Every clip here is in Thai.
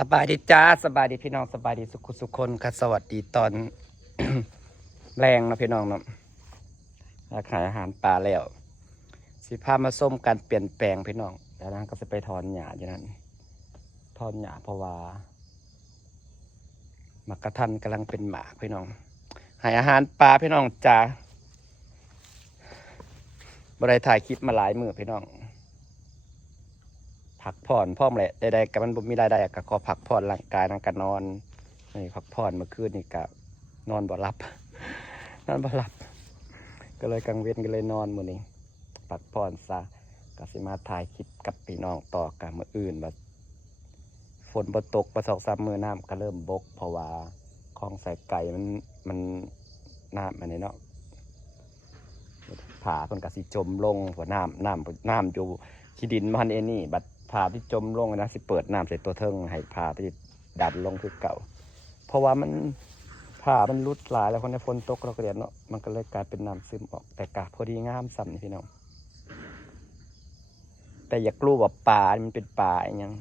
สบายดีจ้าสบายดีพี่น้องสบายดีสุขคนค่ะสวัสดีตอน แรงนะพี่น้องเนาะขายอาหารปลาแล้วสิพามาส้มการเปลี่ยนแปลงพี่น้องแล้วนั้นก็จะไปถอนหญ้าอยู่นั่นถอนหญ้าเพราะว่าหมากกระทันกำลังเป็นหมากพี่น้องให้อาหารปลาพี่น้องจ้าบริถ่ายคลิปมาหลายมือพี่น้องพักผ่อนพ่อมแหละใดๆกับมันบ่มีรายได้ก็ขอพักผ่อนร่างกายนั่งกันนอนนี่พักผ่อนเมื่อคืนนี่ก็นอนบ่หลับ นอนบ่หลับก็เลยกลางเว้นก็เลยนอนมื้อนี้พักผ่อนซะก็สิมาถ่ายคลิปกับพี่น้องต่อกันมื้ออื่นบัดฝนบ่ตกประ2-3 มื้อน้ำก็เริ่มบกเพราะว่าคลองสายไก่มันน้ำอันนี้เนาะผาเพิ่นก็สิจมลงหัวน้ำอยู่ที่ดินมันเอ็นี่บัดผาที่จมลงนะสิเปิดน้ำใส่ตัวเทิงให้ผาที่ดันลงคือเก่าเพราะว่ามันผามันรุดหลายแล้วคนในฝนตกเราก็เรียนเนาะมันก็เลยกลายเป็นน้ำซึมออกแต่กะพอดีงามซ้ำนี่พี่น้องแต่อยากรู้ว่าปลามันเป็นปลาอย่างยัง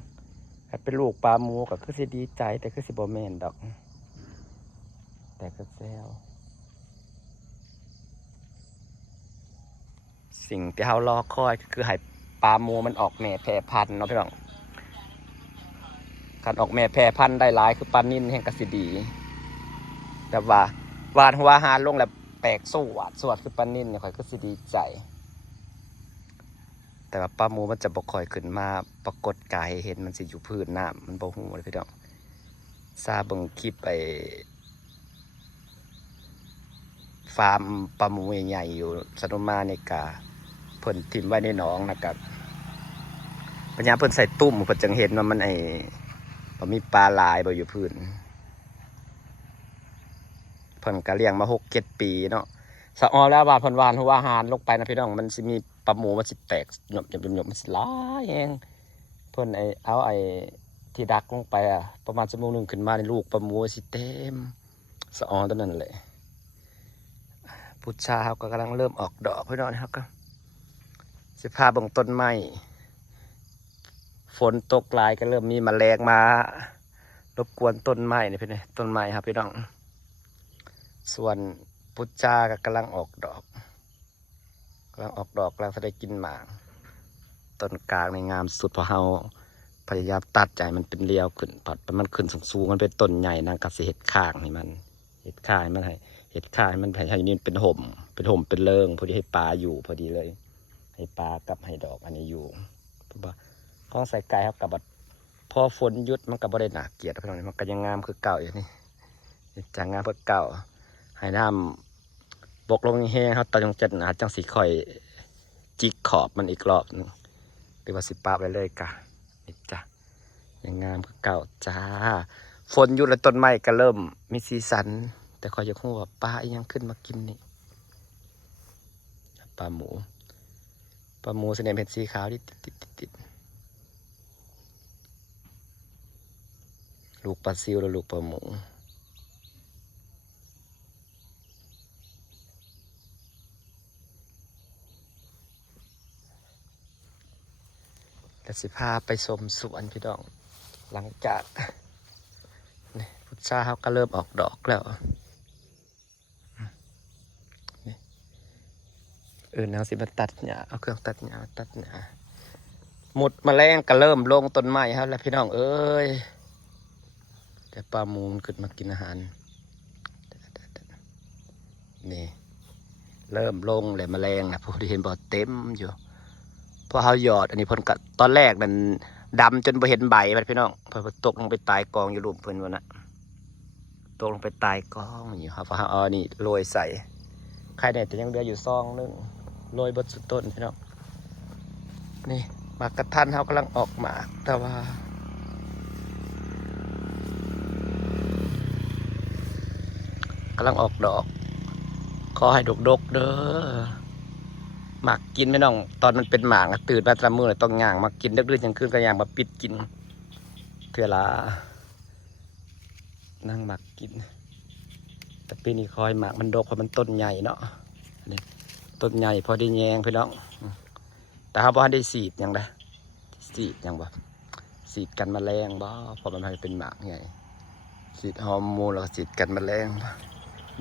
ถ้าเป็นลูกปลาหมูก็คือสิดีใจแต่คือสิบ่แม่นดอกแต่ก็แซวสิ่งที่เรารอคอยก็คือให้ปลาหมูมันออกแม่แพร่พันธุ์เนาะพี่น้องการออกแม่แพร่พันธุ์ได้หลายคือปลานิ่นแห่งกสิดีแต่ว่าวานหัวหาลงแล้วแปลกสวดคือปลานิ่นเนี่ยค่อยก็สิดีใจแต่ว่าปลาหมูมันจะบ่ค่อยขึ้นมาปรากฏกายเห็นมันสิอยู่พื้นน้ำมันบ่ฮู้เลยพี่น้องซาเบิ่งคลิปไปฟาร์มปลาหมูใหญ่ๆอยู่สนุมาในกาเพิ่นถิ่มไว้ในหนองนะครับปัญญาเพิ่นใส่ตุ้มเพิ่นจังเห็นว่ามันบ่มีปลาหลายบ่อยู่พื้นเพิ่นก็เลี้ยงมา6-7 ปีเนาะสะออแล้วว่าเพิ่นหวานหัวอาหารลงไปนะพี่น้องมันสิมีปลาหมูมันสิแตกหยบมันสิหลายแฮงเพิ่นเอาที่ดักลงไปประมาณชั่วโมงนึงขึ้นมาในลูกปลาหมูสิเต็มสะออตัวนั้นแหละพุทราเขาก็กำลังเริ่มออกดอกพี่น้องนะครับก็สิพาเบิ่งต้นไม้ฝนตกหลายก็เริ่มมีแมลงมารบกวนต้นไม้นี่พี่น้องต้นไม้ครับพี่น้องส่วนพุทราก็กำลังออกดอกกำลังจะได้กินหมากต้นกลางในงามสุดเพราะเราพยายามตัดใจมันเป็นเรียวขึ้นปัดมันขึ้นสูงมันเป็นต้นใหญ่นางกระเสเห็ดข้างนี่มันเห็ดข้างมันให้เห็ดข้างมันให้นี่เป็นห่มเป็นเริงพอดีให้ปลาอยู่พอดีเลยให้ปลากับให้ดอกอันนี้อยู่เพราะว่าข้องใส่ไก่ครับกับพอฝนหยุดมันกับบริหนาเกียรติพี่น้องมันก็ยังงามคือเก่าอย่างนี้จางงามเพื่อเก่าให้น้ำบกลงแห้งเขาตอนจังสีข่อยจิกขอบมันอีกรอบนึงหรือว่าสิปาไปเลยกะนี่จ้ะยังงามคือเก่าจ้าฝนหยุดแล้วต้นไม้ก็เริ่มมีสีสันแต่คอยจะคงว่าปลายังขึ้นมากินนี่ปลาหมูแสดงเป็นสีขาวที่ติดลูกปลาซิวและลูกปลาหมูแล้วสิพาไปชมสวนพี่น้องหลังจากนี่พุทราเขาก็เริ่มออกดอกแล้วเอาสิมาตัดหญ้าเอาเครื่องตัดหญ้าหมดแมลงก็เริ่มลงต้นไม้ครับแล้วพี่น้องเอ้ยแต่ปลาหมูมันขึ้นมากินอาหารนี่เริ่มลงเลยแมลงนะพอดีเห็นบ่อเต็มอยู่พอเขาหยอดอันนี้พ่นกัดตอนแรกมันดำจนบ่เห็นใบมันพี่น้องพอตกลงไปตายกองอยู่รูปเพิ่นวันน่ะตกลงไปตายกองอยู่ครับพอเอานี่โรยใส่ใครเนี่ยแต่ยังเหลืออยู่ซองนึงโรยบนสุดต้นพี่น้องนี่หมากกระทันเขากำลังออกหมากแต่ว่ากำลังออกดอกขอให้ดกเด้อหมากกินไม่น้องตอนมันเป็นหมากตื่นมาตะมือต้องย่างมากินเดือดยังขึ้นก็ย่างมาปิดกินเถื่อละนั่งหมากกินแต่ปีนี้คอยหมากมันดกเพราะมันต้นใหญ่เนาะต้นใหญ่พอได้แยงพี่น้องแต่เขาบอกได้สีดยังไงสีดยังบ่ สีดกันแมลงบ่พอมันเป็นหมากไงสีดฮอร์โมนแล้วก็สีดกันแมลง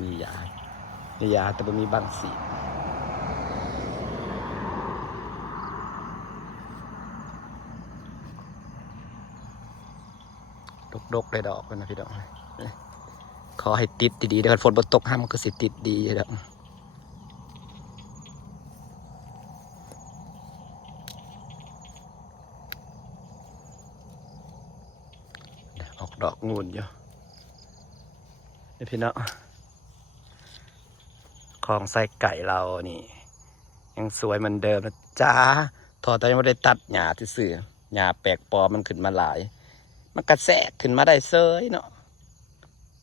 มียาแต่บ่มีบางสีดดกเลยดอกกันนะพี่ดอกขอให้ติดดีๆเดี๋ยวฝนบนตกห้ามมันก็สิติดดีดอกออกดอกงูนอยู่นี่พี่เนาะของใส่ไก่เรานี่ยังสวยเหมือนเดิมนะจ้าทอแต่ยังไม่ได้ตัดหญ้าที่สื่อหญ้าแปลกปลอมมันขึ้นมาหลายมันกระแสกขึ้นมาได้เซยเนาะ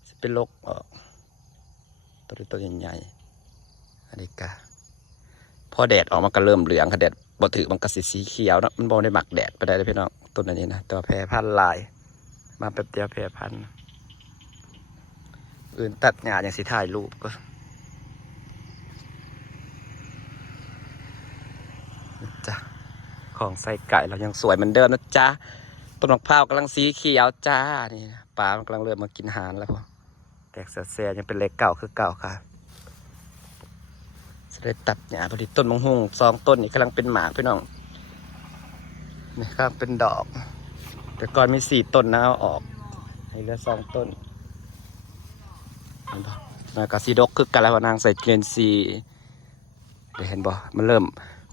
จะเป็นลกออกตัวใหญ่ๆอันนี้กะพอแดดออกมันก็เริ่มเหลืองค่ะแดดบ่ถือมันก็สีเขียวเนาะมันบ่ได้หมักแดดไปได้เลยพี่น้องต้นอันนี้นะตัวแพรพันธุ์ลายมาแป๊บเดียวแพรพันธุ์อื่นตัดหญ้าอย่างสีถ่ายรูปก็จ้ะของใส่ไก่เรายังสวยเหมือนเดิมนะจ๊ะต้นมะพร้าวกำลังสีเขียวจ้านี่ปลามันกำลังเริ่มมากินอาหารแล้วพอแตกเสียยังเป็นเล็กเก่าคือเก่าค่ะจะได้ตัดหญ้าพอดีต้นมะฮุ่ง2 ต้นนี่กำลังเป็นหมากพี่น้องนี่กำลังเป็นดอกแต่ก่อนมี4 ต้นนะเอาออกให้เหลือ2 ต้นเห็นปะนากาซีดกคือกันแล้วนางใส่เกรนซีเดี๋ยวเห็นบ่มันเริ่ม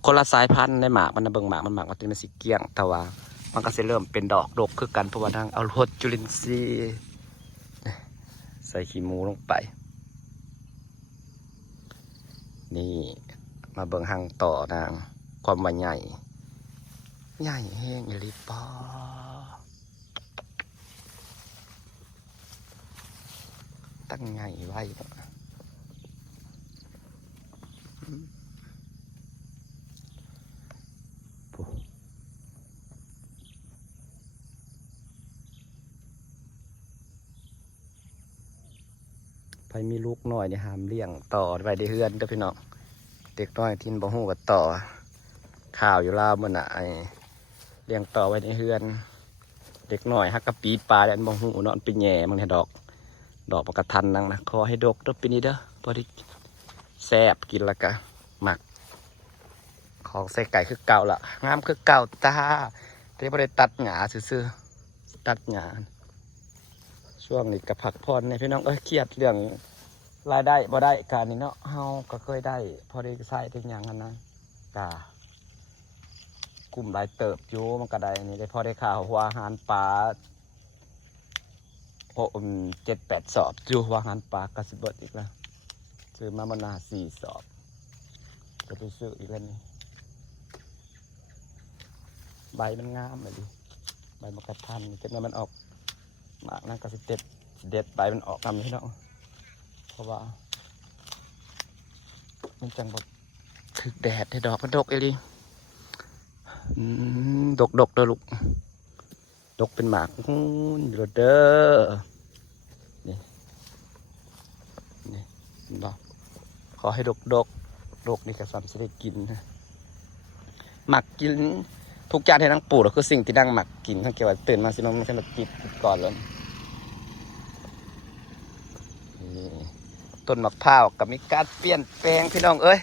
คนละสายพันธุ์ในหมากมันนะเบิ่งหมากมันจะเป็นสีเกี้ยงแต่ว่ามันก็จะเริ่มเป็นดอกดกคือกันเพราะว่านางเอารดจุลินทรีย์ใส่ขี้หมูลงไปนี่มาเบิ่งหางต่อนางความว่าใหญ่แห้งอีหลีปอตั้งไงไว้ไปมีลูกน้อยเนี่ยหามเลี้ยงต่อไปได้เฮือนเด้อพี่น้องเด็กน้อยทินบ่ฮู้กับต่อข่าวอยู่ลาวมันน่ะเลี้ยงต่อไว้ในเฮือนเด็กน้อยฮักกะปีปลาแดนบ่ฮู้เนาะมันเป็นแหน่มันเนี่ยดอกปกระทันนั่งนะขอให้ดกปีนี้เด้อพอดีแซ่บกินแล้วก็หมักของใส่ไก่คือเก่าละงามคือเก่าจ้าแต่ไม่ได้ตัดหญ้าซื่อๆตัดหญ้าช่วงนี้กับผักพรเนี่ยพี่น้องเครียดเรื่องรายได้บ่ได้การนี้เนาะเฮาก็เคยได้พอได้ใส่ทุกอย่างกันนะกากลุ่มรายเติบอยู่มันก็ได้นี่ได้พอได้ข่าวว่าอาหารปลา7-8 สอบอยู่ว่าอาหารปลากระสิบเบิดอีกแล้วซื้อมามันนา4 สอบจะไปซื้ออีกแล้วนี่ใบมันงามเลยดิใบมะกระทันจนมันออกมากนั่นก็สิเด็ดใบมันออกกำพี่น้องเพราะว่ามันจังแบบถึกแดดให้ดอกมันดกเอลีดกเด้อลูกดกเป็นหมากอยู่เด้อนี่บอกขอให้ดกนี่กระสันจะได้กินหมักกินทุกอย่างที่นั่งปลูกคือสิ่งที่นั่งหมักกินทั้งเกี่ยวกับตื่นมาสิน้องไม่ใช่มากินก่อนเลยต้นมะพร้าวกับมีการเปลี่ยนแปลงพี่น้องเอ้ย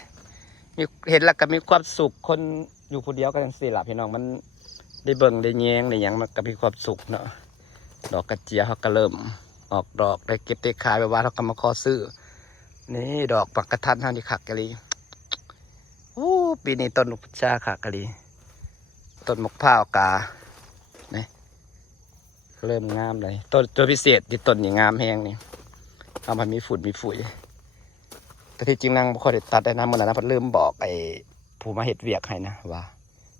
มีเห็นแล้วก็มีความสุขคนอยู่ผู้เดียวกันสิล่ะพี่น้องมันได้เบิ่งได้แยงได้หยังมันก็มีความสุขเนาะดอกกระเจียวเขาก็เริ่มออกดอกได้เก็บได้ขายไปว่าเขาก็มาขอซื้อนี่ดอกปักกระทันเท่านี้ขักกะลีปีนี้ต้นพุชาขักกะลีต้นมะพร้าวกาเนี่ยเริ่มงามเลยตัวพิเศษที่ต้นนี่งามแห้งนี่เอามามีฝุ่นมีฝุ่ยแต่ที่จริงนางบ่ค่อยได้ตัดได้นะเมื่อนั้นนะเพิ่นเริ่มบอกไอ้ผู้มาเฮ็ดเวียกให้นะว่า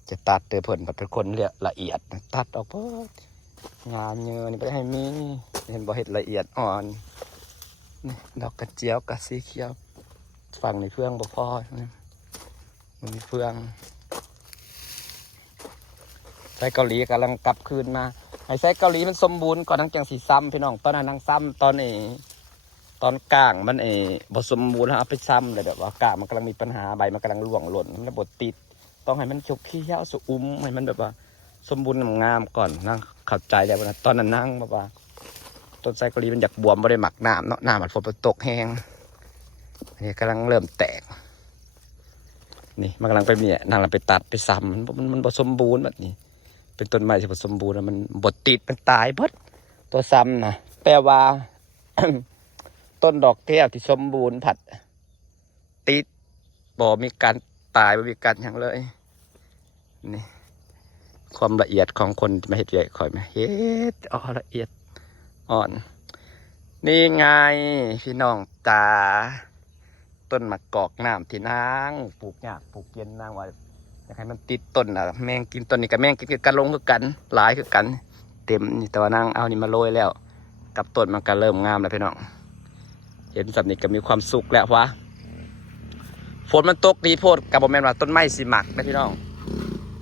จะตัดเตอเพิ่นเป็นคนละเอียดตัดออกเพิ่นงานเยอะนี่บ่ได้ให้มีเห็นบ่เฮ็ดละเอียดอ่อนนี่ดอกกระเจียวกับสีเขียวฝั่งในเฟืองบ่พอมันมีเฟืองไส้เกาหลีกำลังกลับคืนมาไอ้ไส้เกาหลีมันสมบูรณ์ก่อนทั้งจังสีซ้ำพี่น้องตอนนั้นนางซ้ำตอนกลางมันบทสมบูรณ์แล้วเอาไปซ้ำเลยแบบว่ากลางมันกำลังมีปัญหาใบมันกำลังร่วงหล่นแล้วบทติดต้องให้มันเขียวสุ้มให้มันแบบว่าสมบูรณ์งามก่อนนาง เข้าใจแล้วนะตอนนั้นนั่งแบบว่าต้นไทรเกาหลีมันอยากบวมไม่ได้หมักน้ำเนาะน้ำมันฝนตกแห้งอันนี้กำลังเริ่มแตกนี่มันกำลังไปเนี่ยนางกำลังไปตัดไปซ้ำมันผสมบูรณ์แบบนี้เป็นต้นไม้ที่ผสมบูรณ์แล้วมันบดติดมันตายเบิดตัวซ้ำนะแปลว่า ต้นดอกแก้วที่สมบูรณ์ผัดติดบ่มีการตายบ่มีการอย่างเลยนี่ความละเอียดของคนที่มาเฮ็ดใหญ่คอยมาเฮ็ดละเอียดอ่อนนี่ไงพี่น้องตาต้นมะกอกน้ำที่นางปลูกยากปลูกเย็นนางว่าอยากให้มันติดต้นแมงกินต้นนี้กับแมงกินกันลงคือกันหลายคือกันเต็มนี่แต่ว่านางเอานี่มาโรยแล้วกับต้นมันก็เริ่มงามแล้วพี่น้องเห็นสับนี้ก็มีความสุขแล้ววะฝนมันตกดีโพดกับบ่แม่นว่าต้นไม้สิหมักนะพี่น้อง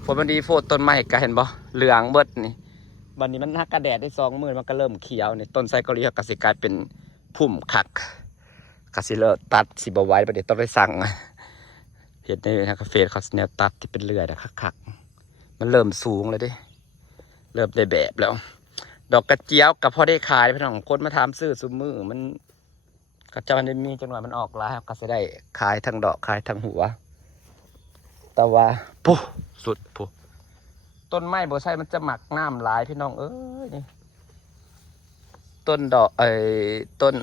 ฝนมันดีโพดต้นไม้ก็เห็นบ่เหลืองเบิดนี่วันนี้มันฮักกระแดดได้2 มื้อมันก็เริ่มเขียวนี่ต้นไทรเกาหลีก็สิกลายเป็นพุ่มคักก็สิเลิกตัดสิบ่ไหวประเดี๋ยวต้องไปสั่งเห็นในคาเฟ่เขาแนวตัดที่เป็นเลื่อยนะคักมันเริ่มสูงเลยดิเริ่มได้แบบแล้วดอกกระเจียวกับพ่อได้ขายพี่น้องคนมาทำซื้อซุมือมันก็จะมันได้มีจังหวะมันออกแล้วก็จะได้ขายทั้งดอกขายทั้งหัวแต่ว่าปุ๊สุดปุ๊ต้นไม้โบไซมันจะหมักน้ำหลายพี่น้องเอ้ยนี่ต้นดอกต้น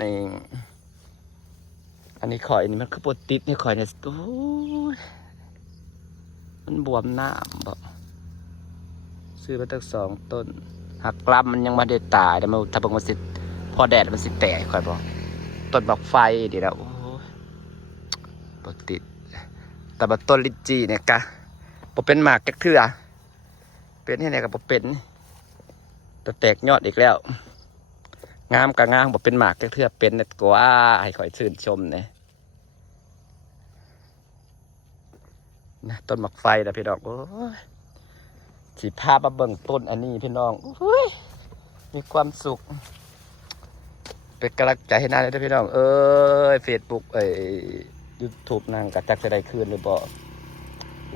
อันนี้ข่อยนี่มันคือปวดติดนี่ข่อยเนี่ยโอ้ยมันบวมน้ำบอกซื้อมาตั้ง2 ต้นหักลำมันยังมาได้ตายแต่มันถ้าบอกมันสิพอแดดมันสิแตกข่อยบอกต้นบอกไฟดีแล้วโอ้ยปวดติดแต่ว่าต้นลิจีเนี่ยกะพอเป็นหมากแก๊กเถื่อเป็นที่ไหนกับพอเป็นแต่แตกยอดอีกแล้วงามกับงามบอกเป็นหมากแก๊กเถื่อเป็นเนี่ยกว่าให้ข่อยชื่นชมเนี่ยนะต้นหมากไฟนะพี่น้องโอ้ยสีภาพมาเบิ่งต้นอันนี้พี่น้องโอ้ยมีความสุขเป็นกำลังใจให้นางเลยนะพี่น้องเฟซบุ๊กยูทูบนางกับจักจะได้คืนหรือบ่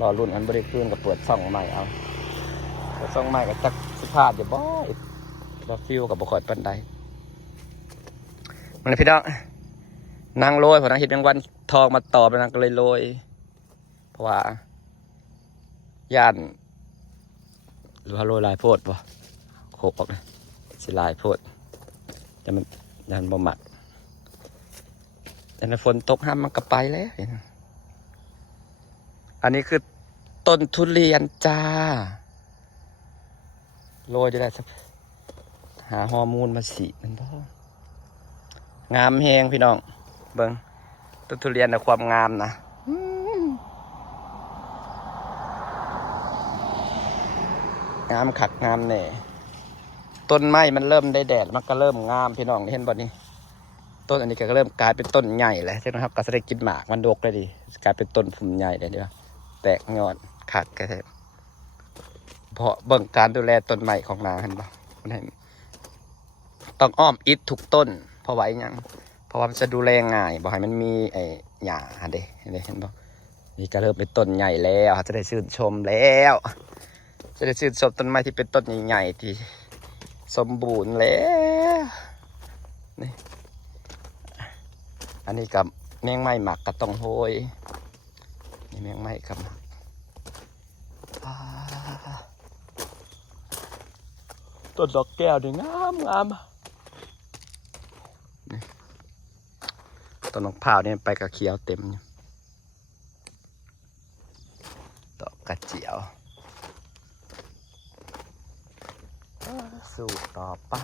รอรุ่นอันบริคืนกับเปิดช่องใหม่เอาเปิดช่องใหม่กับจักสุภาพเดี๋ยวบ่เราฟิวกับบุคคลปันใดมันพี่น้องนางโรยพอนางเห็นแมงวันทองมาตอบนางก็เลยโรยเพราะว่าย่านหรือว่าโรยลายโพดป่ะโขกออกเลยสิลายโพดแต่มันยันบ่หมักแต่ในฝนตกห้ามมันก็ไปแล้วอันนี้คือต้นทุเรียนจ้าโรยจะได้สักหาฮอร์โมนมาสีมันพ่องามแหงพี่น้องเบิ้งต้นทุเรียนนะความงามนะงามขักงามแน่ต้นไม้มันเริ่มได้แดดมันก็เริ่มงามพี่น้องเห็นบ่นี่ต้นอันนี้ก็เริ่มกลายเป็นต้นใหญ่แล้วใช่ไหมครับก็จะได้กินหมากมันดกเลยดิกลายเป็นต้นพุ่มใหญ่เลยเดี๋ยวแตกยอดขักแค่เพราะเบิ่งการดูแลต้นไม้ของนางเห็นบ่มันเห็นต้องอ้อมอิฐทุกต้นเพราะไว้ยังเพราะว่ามันจะดูแลง่ายบอกให้มันมีหญ้าเด้เห็นบ่นี่ก็เริ่มเป็นต้นใหญ่แล้วจะได้ชื่นชมแล้วจะได้ชื่นชมต้นไม้ที่เป็นต้นใหญ่ๆที่สมบูรณ์แล้วนี่อันนี้กับแมงไม้หมักกับต้องโหยนี่แมงไม้กับต้นดอกแก้วนี่งามนี่ต้นมะพร้าวนี่ไปกับเขียวเต็มอยู่ดอกกระเจียวสูตรต่อไป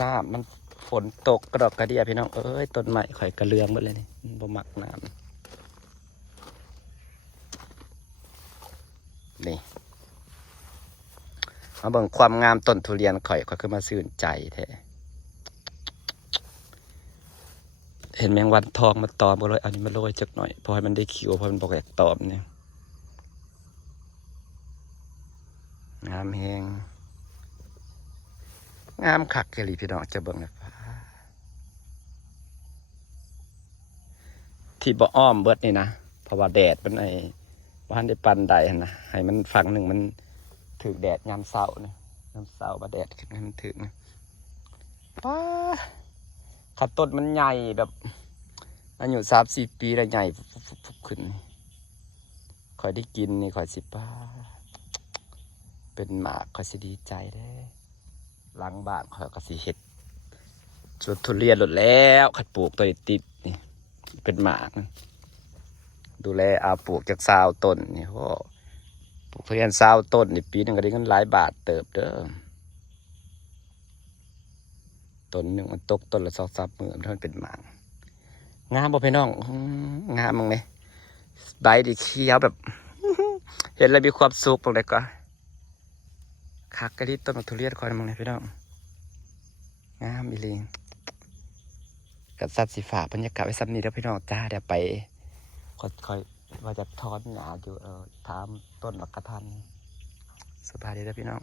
น้ำมันฝนตกกระดอกกระเดียพี่น้องต้นไม้ข่อยกระเลืองหมดเลยนี่บ่มักน้ำนี่มาเบิ่งความงามต้นทุเรียนข่อยคือมาสื่นใจแท้เห็นแมงวันทองมาตอมก็เลยอันนี้มาโรยจักหน่อยพอให้มันได้คิวพอมันบอกอยากตอมเนี่ยงามแหงงามคักเกลีพี่น้องจะเบิ่งนะ ที่บ่อ้อมเบิดนี่นะเพราะว่าแดดมันบ้านได้ปันใดหั่นนะให้มันฝั่งหนึ่งมันถึกแดดยามเช้าเนี่ยยามเช้าบ่แดดขึ้นให้มันถึกนะป้าขัดต้นมันใหญ่แบบอายุ3-4 ปีแล้วใหญ่ฟุบขึ้นคอยได้กินนี่คอยสิป้าเป็นหมากคอยสิดีใจเด้หลังบ้านคอยก็สิเฮ็ดสวนทุเรียนหลดแล้วขัดปลูกตัวติดนี่เป็นหมากดูแลปลูกจาก20 ต้นนี่โหปลูกทุเรียน20 ต้นนี่ปีหนึ่งก็ได้เงินหลายบาทเติบเด้อต้นหนึ่งมันตกต้นละ2-3 หมื่นมันเป็นหมากงามบ่พี่น้องงามมั้งเนี่ยใบดีเขียวแบบ เห็นแล้วมีความสุขตรงไหนก็คักกะดิต้นมะทุเรียนคอยมั้งเนี่ยพี่น้องงามอีหลีกับสัตว์สีฟ้าบรรยากาศไว้ซ้ำนี้แล้วพี่น้องจ้าเดี๋ยวไปค่อยว่าจะทอนหนาอยู่ถามต้นมะกะทันสบายดีแล้วพี่น้อง